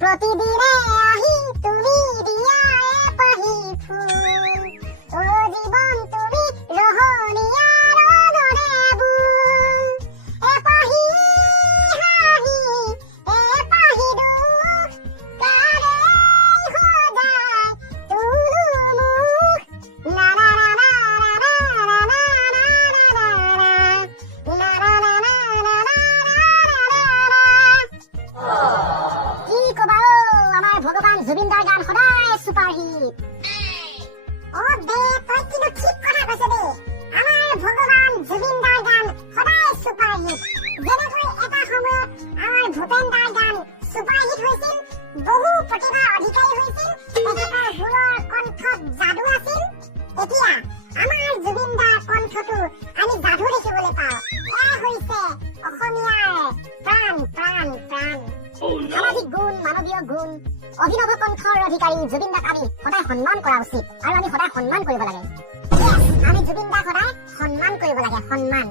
প্ৰতিদিনে আহি তুমি দিয়া এপাহি ফুল অ জীৱন তুমি ৰহণীয়াৰ দৰে বুল এপাহি হাঁহি এপাহি দুখ কাৰে সদায় তোলো মুখ না না না না না না না কি কবা আমাৰ ভগৱান জুবিনদাৰ গান সদায় সুপাৰ হিট অ দে তই কিন্তু ঠিক কথা কৈছ দে আমাৰ ভগৱান জুবিনদাৰ গান সদায় সুপাৰ হিট যেনেকৈ এটা সময়ত আমাৰ ভূপেনদাৰ গান সুপাৰ হিট হৈছিল বহু প্ৰতিভা অধিকাৰী হৈছিল তেখেতৰ সুৰৰ কণ্ঠত যাদু আছিল এতিয়া আমাৰ জুবিনদাৰ কণ্ঠটো আমি যাদু দেখিবলৈ পাওঁ এয়া হৈছে অসমীয়াৰ প্ৰাণ প্ৰাণ প্ৰাণ সামাজিক গুণ মানৱীয় গুণ অভিনৱ কণ্ঠৰ অধিকাৰী জুবিনদাক আমি সদায় সন্মান কৰা উচিত আৰু আমি সদায় সন্মান কৰিব লাগে আমি জুবিনদাক সদায় সন্মান কৰিব লাগে সন্মান